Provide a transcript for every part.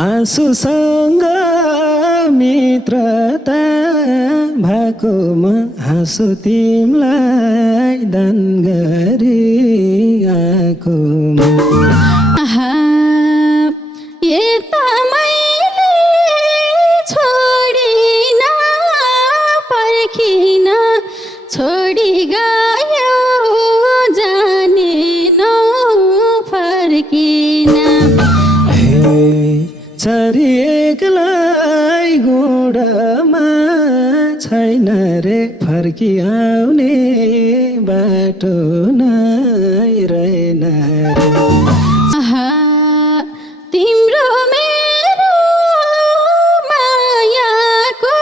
आँसुसँग मित्रता भएकोमा हाँसो तिमलाई दान गरी आएकोमा आहा यता मैले छोडिन पर्खिन छोडी गयो जानेन फर्किन छरिएकलाई गोडामा छैन रे फर्किआउने बाटो नै रहेन रे आहा तिम्रो मेरो मायाको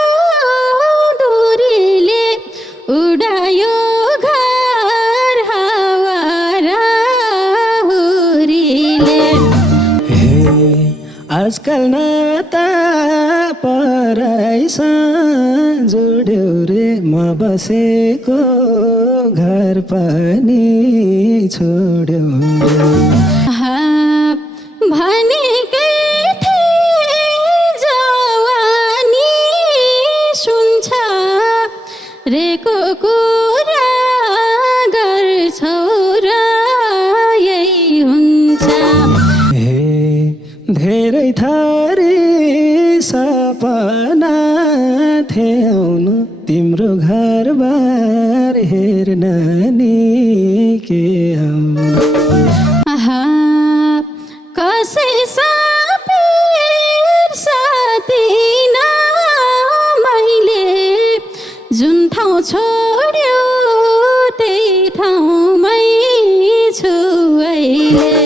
दूरीले उडायो घर हावा र हुरीले आजकल नाता पराइसँग जोड्यो रे म बसेको घर पनि छोड्यो आहा भनेकै थिए जवानी सुन्छ रेको कुरा गर्छौ र यही हुन्छ धेरै थरी सपना थ्याउनु तिम्रो घरबार हेर्न नि के आउनु आहा कसै सापेर साथिन मैले जुन ठाउँ छोड्यो त्यही ठाउँमै छु अहिले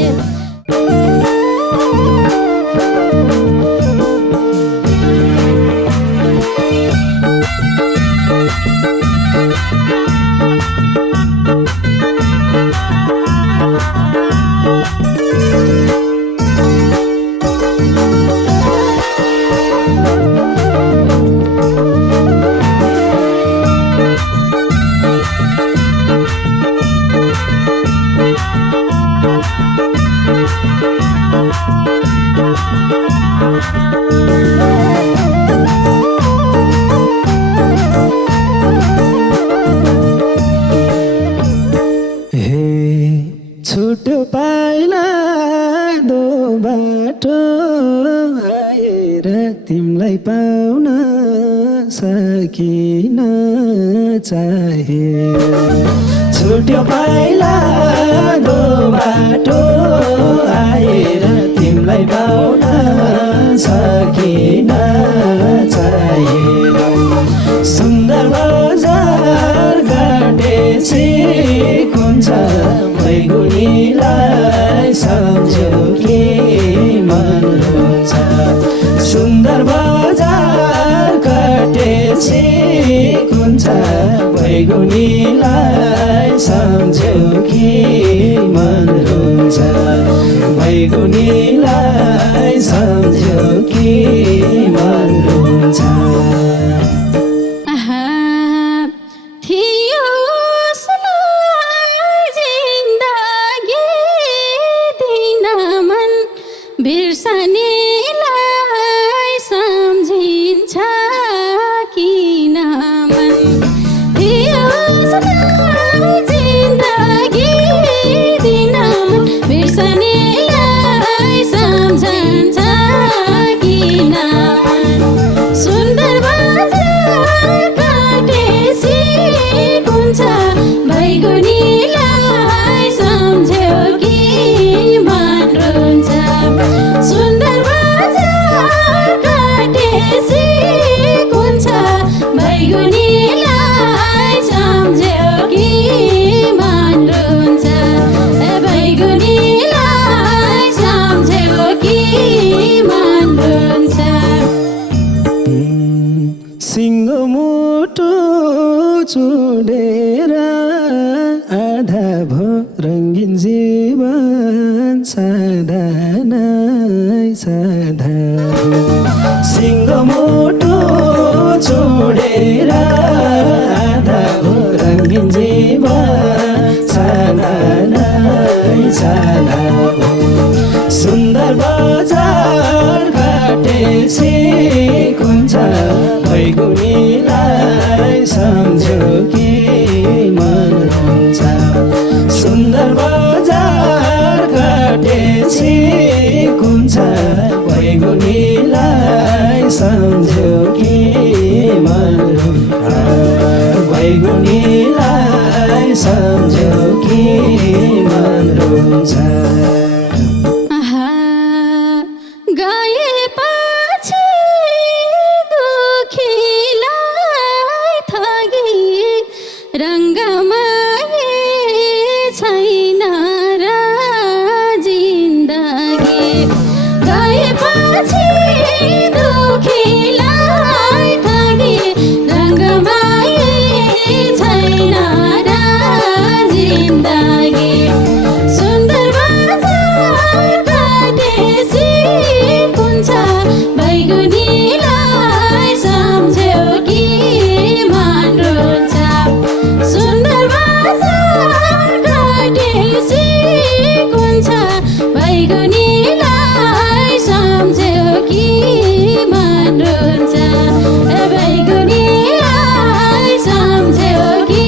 छुट्यो पाइला दो बाटो आएर तिमीलाई पाउन सकिन चाहे छुट्यो पाइला दो बाटो आएर तिमीलाई पाउन सकिन चाहे सुन्दर बजार काटेपछि कुन छ बैगुनीलाई सम्झ्यो कि मन रुन्छ सुन्दर बजार काटेपछि कुन छ बैगुनीलाई सम्झ्यो कि मन रुन्छ बैगुनीलाई सम्झ्यो कि मन रुन्छ बिर्सनेलाई सम्झिन्छ किन मन थियो जिन्दगी दिन मन बिर्सनेलाई सम्झन्छ किन मन सुन्दर बजार काटेपछि कुन छ बैगुनीलाई सम्झ्यो कि मन रुन्छ सुन्दर बजार काटेपछि कुन छ बैगुनीलाई सम्झ्यो कि मन रुन्छ बैगुनीलाई सम्झ्यो कि मन रुन्छ सिङ्गो मुटु चुडेर आधा भो रङ्गिन जीवन साधा नै साधा सिङ्गो मुटु चुडेर आधा भो रङ्गिन जीवन साधा नै साधा सुन्दर बजार हुन्छ बैगुनीलाई सम्झ्यो कि मन रुन्छ बैगुनीलाई सम्झ्यो कि मन रुन्छ गएपछि दुखीलाई थगी रङ्गमा छैन र जिन्दगी गएपछि दुखीलाई थगी रङ्गमा छैन र जिन्दगी सुन्दर बजार काटेसी कुन्छ बैगुनीलाई सम्झ्यो कि मन रुन्छ सुन्दर बजार काटेसी कुन्छ बैगुनीलाई सम्झ्यो कि मन रुन्छ बैगुनीलाई सम्झ्यो कि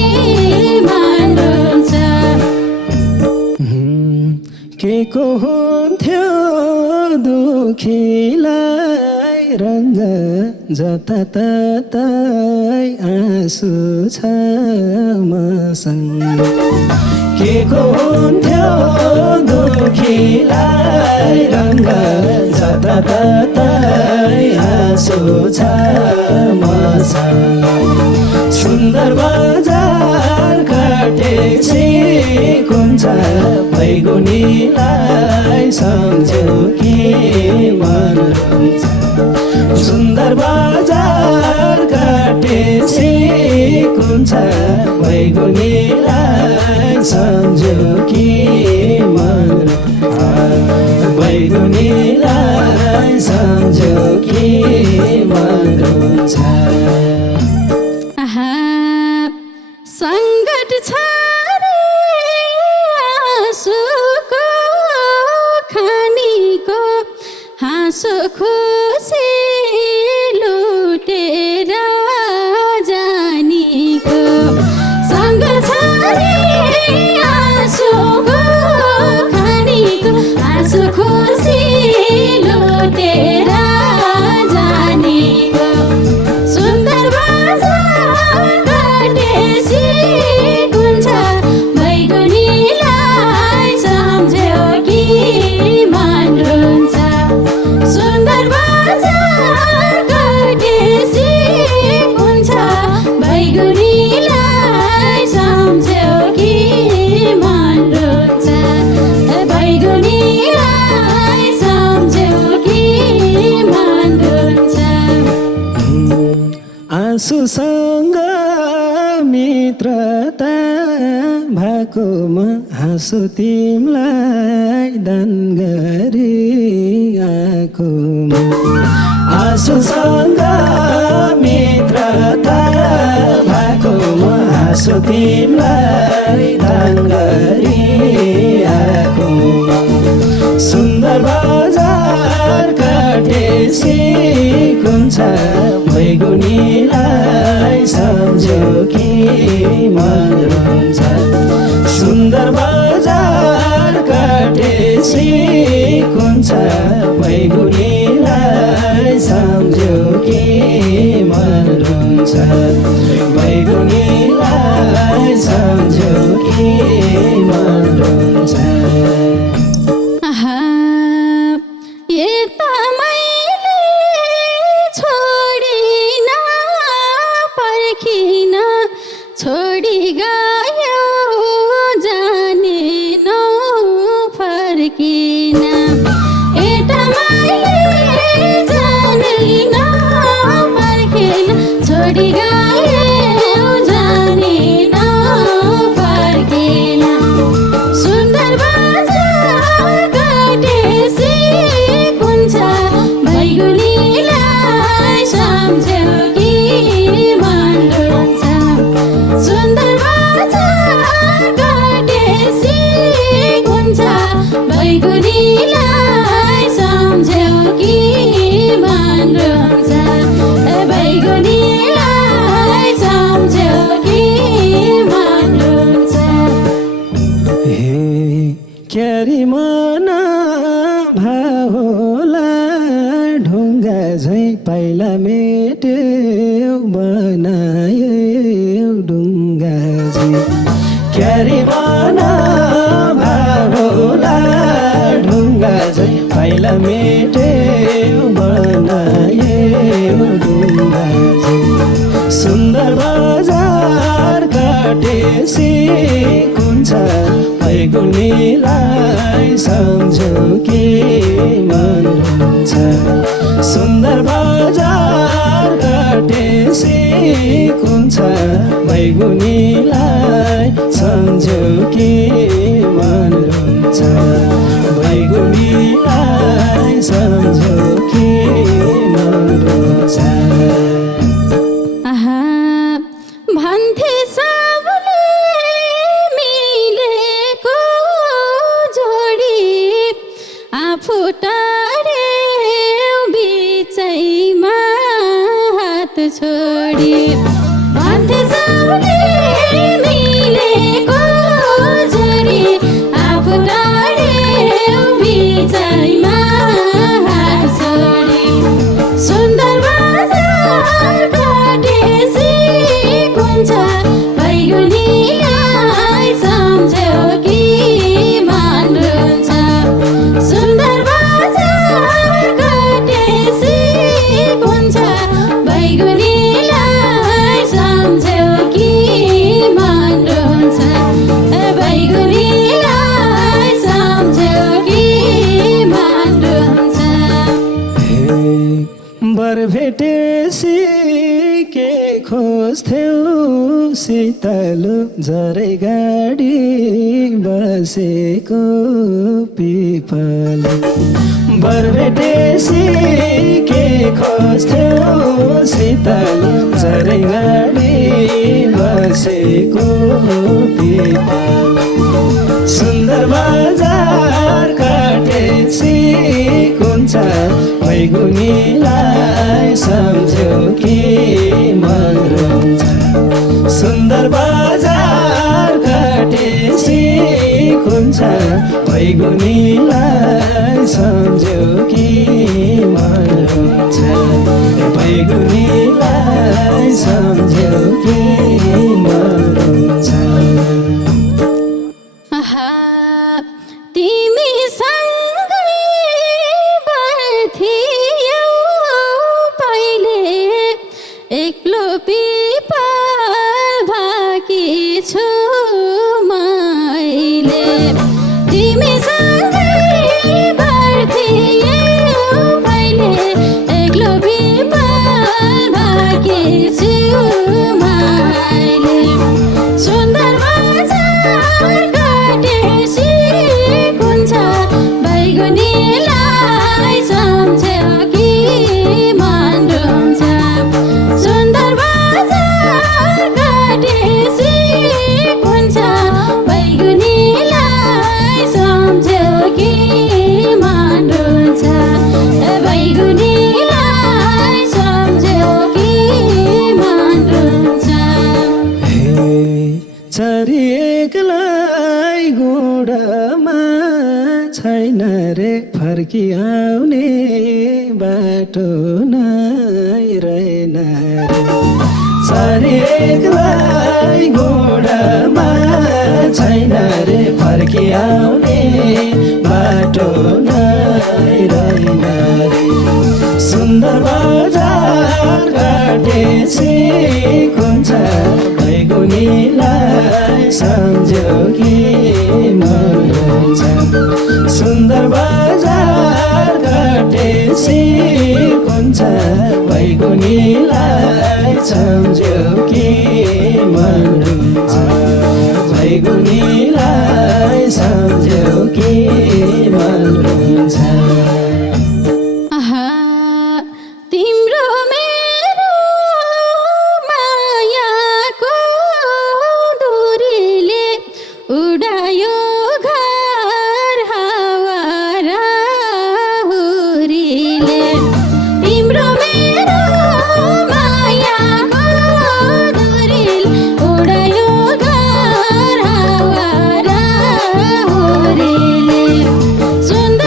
मन रुन्छ के को हुन्थ्यो दुखीलाई रङ्ग जताततै आँसु छ मसँग के को हुन्थ्यो दुखीलाई रङ्ग जताततै आँसु छ मसँग सुन्दर बजार काटेपछि कुन्छ बैगुनीलाई सम्झ्यो कि मन रुन्छ सुन्दर बजार काटेपछि कुन्छ बैगुनीलाई सम्झ्यो कि मन रुन्छ बैगुनीलाई सम्झ्यो कि मन रुन्छ सङ्कट छ रे आँसुको खानीको हाँसो खुसी लुटेर जानीको सङ्कट छ रे आँसुको खानीको हाँसो खुसी लुटेर जानीको सुन्दर बजार काटेसी कुन्छ बैगुनीलाई सम्झ्यो कि मन रुन्छ सुन्दर बजार काटेसी कुन्छ बैगुनीलाई सम्झ्यो कि मन रुन्छ बैगुनीलाई सम्झ्यो कि मन रुन्छ आँसुसँग मित्रता भएकोमा हाँसो तिमीलाई दान गरी आएकोमा आँसुसँग मित्रता भएकोमा हाँसो तिमीलाई दान गरी आएकोमा सुन्दर बजार काटेसी कुन्छ बैगुनीलाई सम्झ्यो कि मन रुन्छ सुन्दर बजार काटेसी कुन्छ बैगुनीलाई सम्झ्यो कि मन रुन्छ बैगुनीलाई सम्झ्यो कि मन रुन्छ यता मैले छोडिन पर्खिन छोडी गयो जानेन फर्किन यता मैले जानेन पर्खिन छोडी गयो झैँ पाइला मेट्यो बनायो ढुङ्गा झैँ क्यारी बना भावला ढुङ्गा झैँ पाइला मेट्यो बनायो ढुङ्गा झैँ सुन्दर बजार काटेसी कुन्छ बैगुनीलाई सम्झो के मन रुन्छ सुन्दर बजार काटेसी कुन्छ बैगुनीलाई सम्झो के मन रुन्छ बैगुनीलाई सम्झो के मन रुन्छ भन्थे सबले मिलेको जोडी आफू टाढ्यो बिचैमा हात छोडी भन्थे सबले मिलेको जोडी आफू टाढ्यो बिचैमा हात छोडी सुन्दर बजार काटेसी कुन्छ बैगुनीलाई सम्झ्यो कि मन रुन्छ सुन्दर बजार काटेसी कुन्छ बैगुनीलाई सम्झ्यो कि मन रुन्छ बैगुनीलाई सम्झ्यो कि मन रुन्छ बर भेटेसी के खोज्थ्यौ शीतलो झरै गाडी बसेको पिपल बर भेटेसी के खोज्थ्यौ शीतलो झरै गाडी बसेको पिपल सुन्दर बजार काटेसी कुन्छ बैगुनीलाई सम्झ्यो कि मन रुन्छ सुन्दर बजार काटेसी कुन्छ बैगुनीलाई सम्झ्यो कि मन रुन्छ बैगुनीलाई सम्झ्यो कि मन रुन्छ तिमीसँगै बर्थियौ पहिले एक्लो पिपल भाकी छु मैले तिमीसँगै बर्थियौ पहिले एक्लो पिपल भाकी छु मैले सुन्दर बजार काटेसी कुन्छ बैगुनीलाई सम्झ्यो कि मन रुन्छ सुन्दर बजार काटेसी कुन्छ बैगुनीलाई सम्झ्यो कि मन रुन्छ बैगुनीलाई सम्झ्यो कि मन रुन्छ चरी एक्लै गुडामा छैन रे फर्की आउने बाटो नै रहेन रे चरी एक्लै गुडामा छैन रे फर्की आउने बाटो नै रहेन रे सुन्दर बजार काटेसी कुन्छ बैगुनीलाई सम्झ्यो कि मन रुन्छ सुन्दर बजार काटेसी कुन्छ बैगुनीलाई सम्झ्यो कि मन रुन्छ बैगुनीलाई सम्झ्यो कि मन रुन्छ तिम्रो मेरो मायाको दूरीले उडायो घर हावा र हुरीले तिम्रो मेरो मायाको दूरीले उडायो घर हावा र हुरीले सुन्दर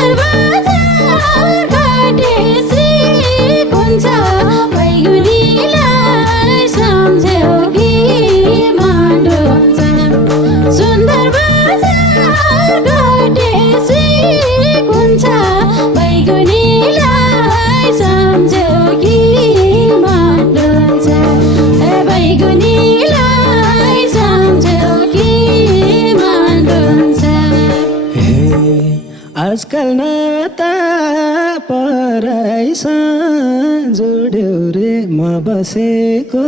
पराइसँग जोड्यौ रे म बसेको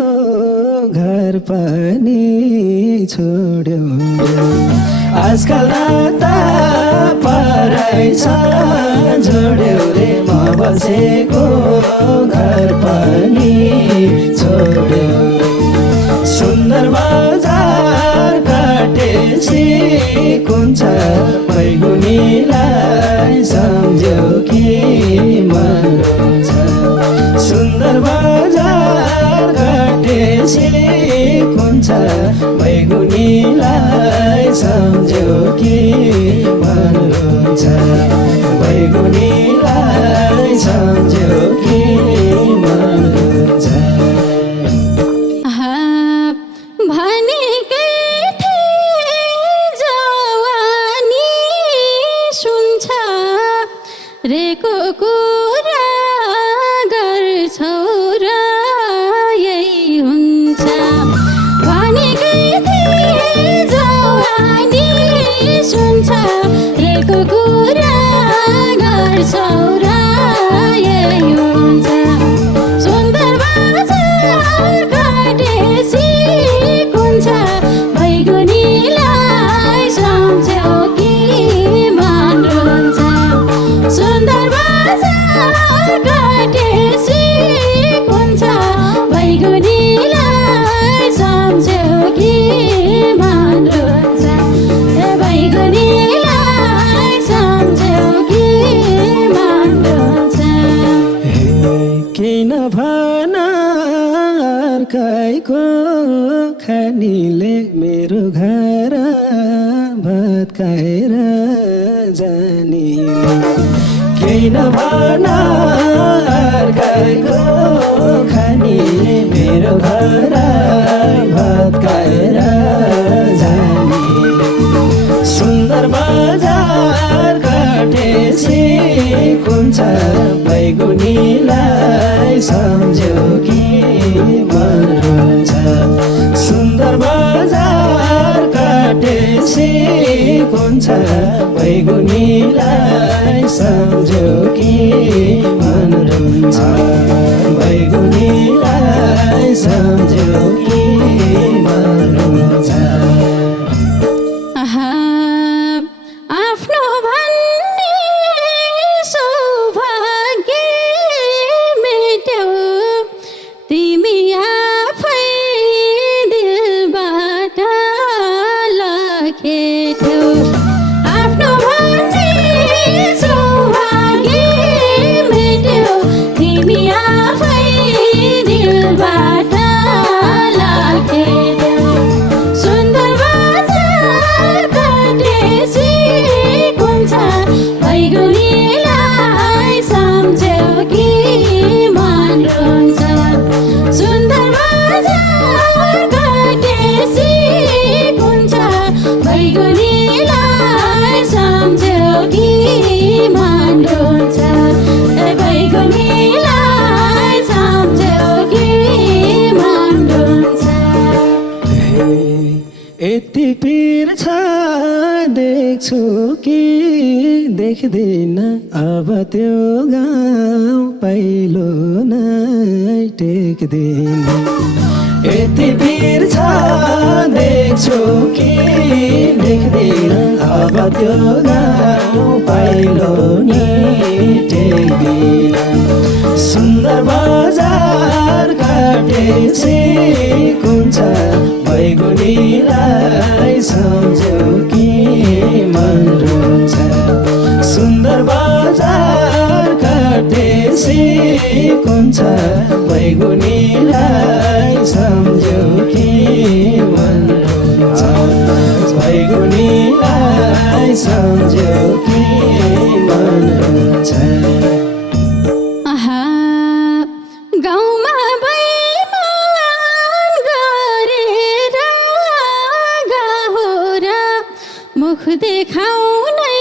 घर पनि छोड्यौ आजकल नाता पराइसँग जोड्यौ रे म बसेको घर पनि छोड्यौ सुन्दर बजार काटेपछि कुन छ बैगुनीलाई सम्झ्यौ कि मन रुन्छ सुन्दर बजार काटेपछि कुन छ बैगुनीलाई सम्झ्यौ कि मन रुन्छ बैगुनीलाई सम्झ्यौ कि मन रुन्छ भनेकै थिए जवानी सुन्छ रेको कुरा गर्छौ र यही हुन्छ भनेकै थिए जवानी सुन्छ रेको कुरा गर्छौ र यही हुन्छ सुन्दर बजार काटेपछि कुन छ बैगुनीलाई सम्झ्यौ कि मन रुन्छ सुन्दर बजार काटेपछि कुन छ बैगुनीलाई सम्झ्यौ कि मन रुन्छ बैगुनीलाई सम्झ्यौ कि मन रुन्छ किन भन अर्काइको खानीले मेरो घर भत्काएर जानीले किन भन अर्काइको खानीले मेरो घर भत्काएर जानीले सुन्दर बजार काटेपछि कुन छ बैगुनीलाई सम्झ्यौ कि मन रुन्छ सुन्दर बजार काटेपछि कुन छ बैगुनीलाई सम्झ्यौ कि मन रुन्छ बैगुनीलाई सम्झ्यौ कि मन रुन्छ आफ्नो भन्ने सौभाग्य मेट्यौ तिमी आफै दिलबाट लखेट्यौ आफ्नो भन्ने सौभाग्य मेट्यौ तिमी आफै दिलबाट लखेट्यौ सुन्दर बजार काटेपछि कुन छ बैगुनीलाई सम्झ्यौ कि मन रुन्छ सुन्दर बजार काटेपछि कुन छ बैगुनीलाई सम्झ्यौ कि मन रुन्छ बैगुनीलाई सम्झ्यौ कि मन रुन्छ यति पिर छ देख्छु कि देख्दिन अब त्यो गाउँ पहिलो नै टेक्दिन यति पिर छ देख्छु कि देख्दिन अब त्यो गाउँ पहिलो नै टेक्दिन सुन्दर बजार काटेपछि कुन छ बैगुनीलाई सम्झ्यौ कि मन रुन्छ सुन्दर बजार काटेपछि कुन छ बैगुनीलाई सम्झ्यौ कि मन रुन्छ बैगुनीलाई सम्झ्यौ कि मन रुन्छ गाउँमा बैमान गरेर गाहोर मुख देखाउनै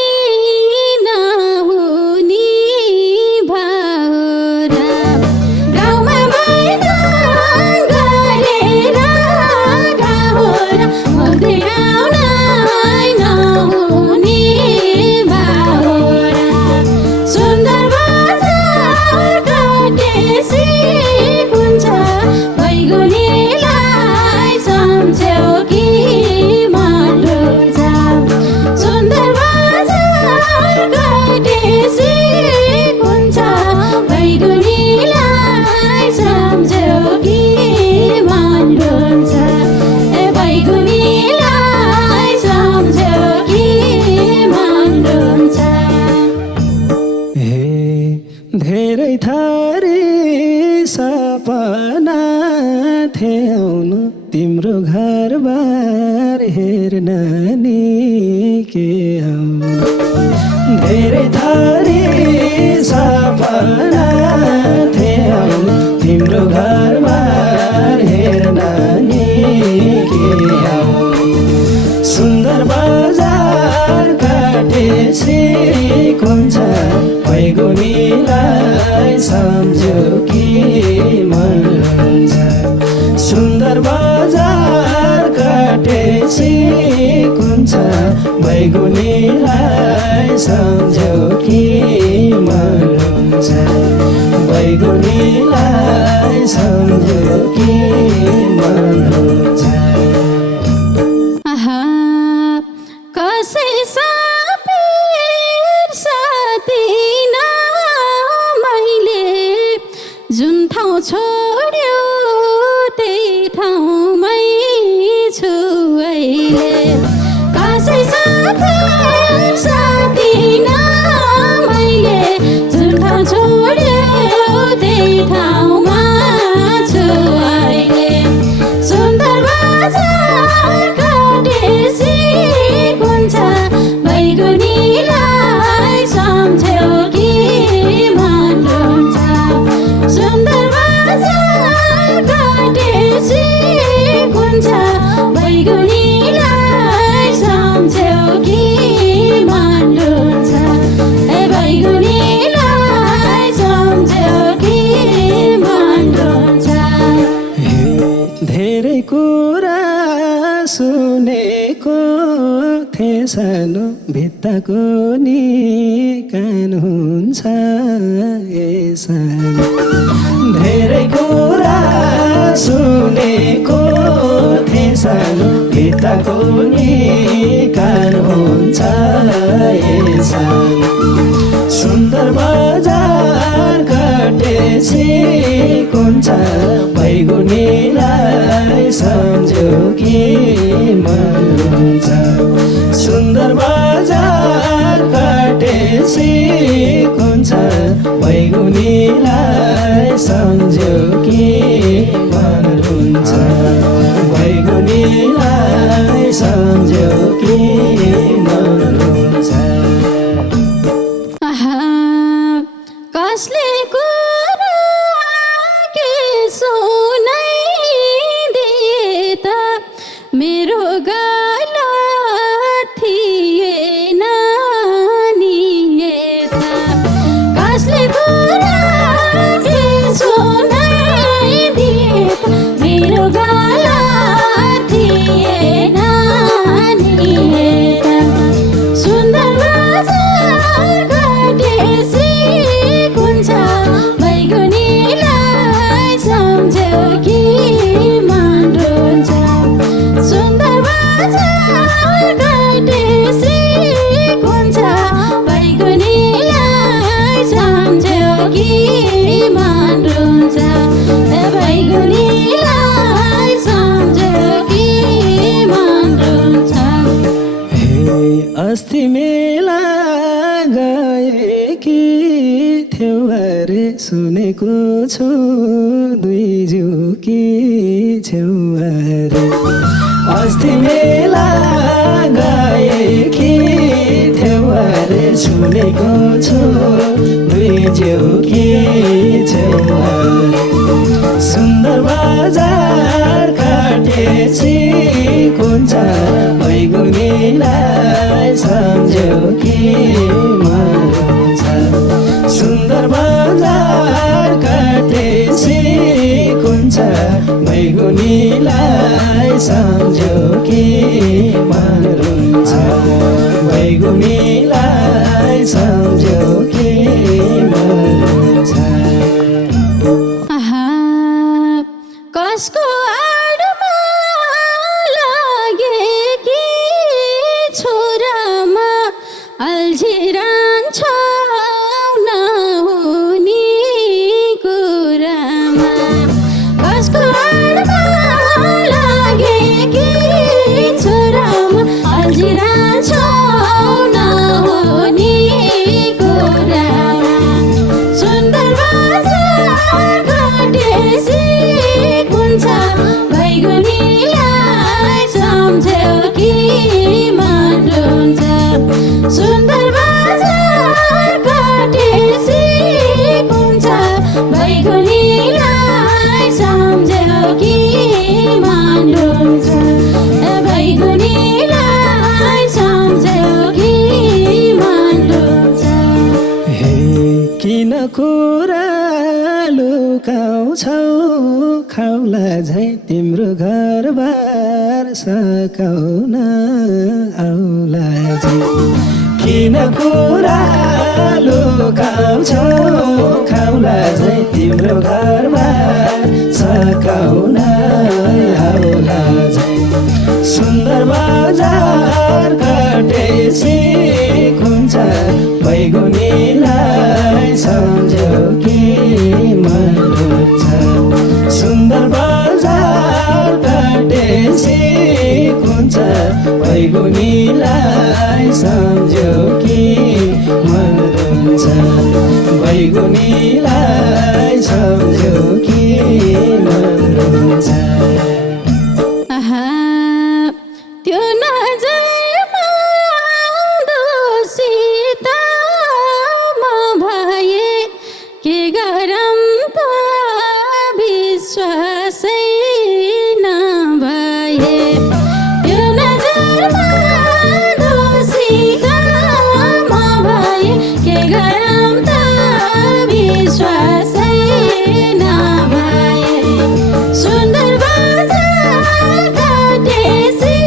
नहुने भाहोर गाउँमा बैमान गरेर गाहोर मुख देखाउनै नहुने भाहोर सुन्दर बैगुनीलाई सम्झ्यौ कि मन रुन्छ ए बैगुनीलाई सम्झ्यौ कि मन रुन्छ हे धेरै थरी सपना थ्याउनु तिम्रो घरबार हेर्न नि के आउनु धेरै थरी सपना थ्याउनु तिम्रो घरबार हेर्न नि के आउनु सुन्दर बजार काटेसी कुन्छ बैगुनीलाई सम्झ्यौ कि मन रुन्छ सुन्दर बजार काटेसी कुन्छ बैगुनीलाई सम्झ्यौ कि मन रुन्छ बैगुनीलाई सम्झ्यौ कि मन रुन्छ कसै सापेर सादिन मैले जुन ठाउँ छोड्यो त्यही ठाउँमै छु अहिले कसै सापेर सादिन मैले जुन ठाउँ छोड्यो त्यही ठाउँमा छु अहिले सुन्दर बजार काटेसी कुन्छ बैगुनीलाई सम्झ्यौ कि मन रुन्छ सुन्दर बजार काटेसी कुन्छ बैगुनीलाई सम्झ्यौ कि मन रुन्छ ए बैगुनीलाई सम्झ्यौ कि मन रुन्छ धेरै कुरा सुनेको थिएँ सानो भित्ताको नि कान हुन्छ ए सानो धेरै कुरा सुनेको थिएँ सानो भित्ताको नि कान हुन्छ ए सानो सुन्दर बजार काटेसी कुन्छ बैगुनीलाई सम्झ्यौ कि मन रुन्छ सुन्दर बजार काटेसी कुन्छ बैगुनीलाई सम्झ्यौ कि मन रुन्छ बैगुनीलाई सम्झ्यौ कि मन रुन्छ कसले कुरा के सुनाइदिए त मेरो गलत थिएन नि यता कसले कुरा के सुनाइदिए त मेरो गलत थिएन नि यता सुन्दर बजार काटेसी कुन्छ बैगुनीलाई सम्झ्यौ कि मन रुन्छ सुन्दर बजार काटेसी कुन्छ बैगुनीलाई सम्झ्यौ कि मन रुन्छ ए बैगुनीलाई सम्झ्यौ कि मन रुन्छ अस्ति मेला गएकी थियौ अरे सुनेको छु दुई जुकी छेउ अरे अस्ति मेला गएकी थियौ अरे सुनेको छु दुई जुकी छेउ अरे सुन्दर बजार काटेसी कुन्छ बैगुनीलाई सम्झ्यौ कि मन रुन्छ सुन्दर बजार काटेसी कुन्छ बैगुनीलाई सम्झ्यौ कि मन रुन्छ बैगुनीलाई सम्झ्यौ कि मन रुन्छ कसको आडमा लागे कि छोरामा अल्झिरहन्छ नहुने लुकाउँछौ खाउला झै तिम्रो घरबार सकाउन आउला झै किन कुरा लुकाउँछौ खाउला झै तिम्रो घरबार सकाउन आउला झै सुन्दर बजार कटेसी कुन्छ बैगुनीलाई सम्झ्यौ कि मन रुन्छ सुन्दर बजार कटेसी कुन्छ बैगुनीलाई सम्झ्यौ कि मन रुन्छ बैगुनीलाई सम्झ्यौ कि मन रुन्छ त्यो नजरमा दोषित म भए के गरम त विश्वासै नभए त्यो नजरमा दोषित म भए के गरम त विश्वासै नभए सुन्दर बजार कटेसी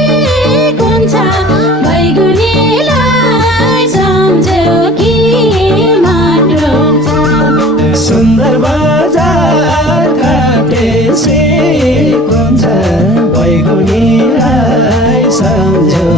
कुन्छ बैगुनीलाई सम्झ्यौ कि मन रुन्छ सुन्दर बजार काटेसी कुन्छ बैगुनीलाई सम्झ्यौ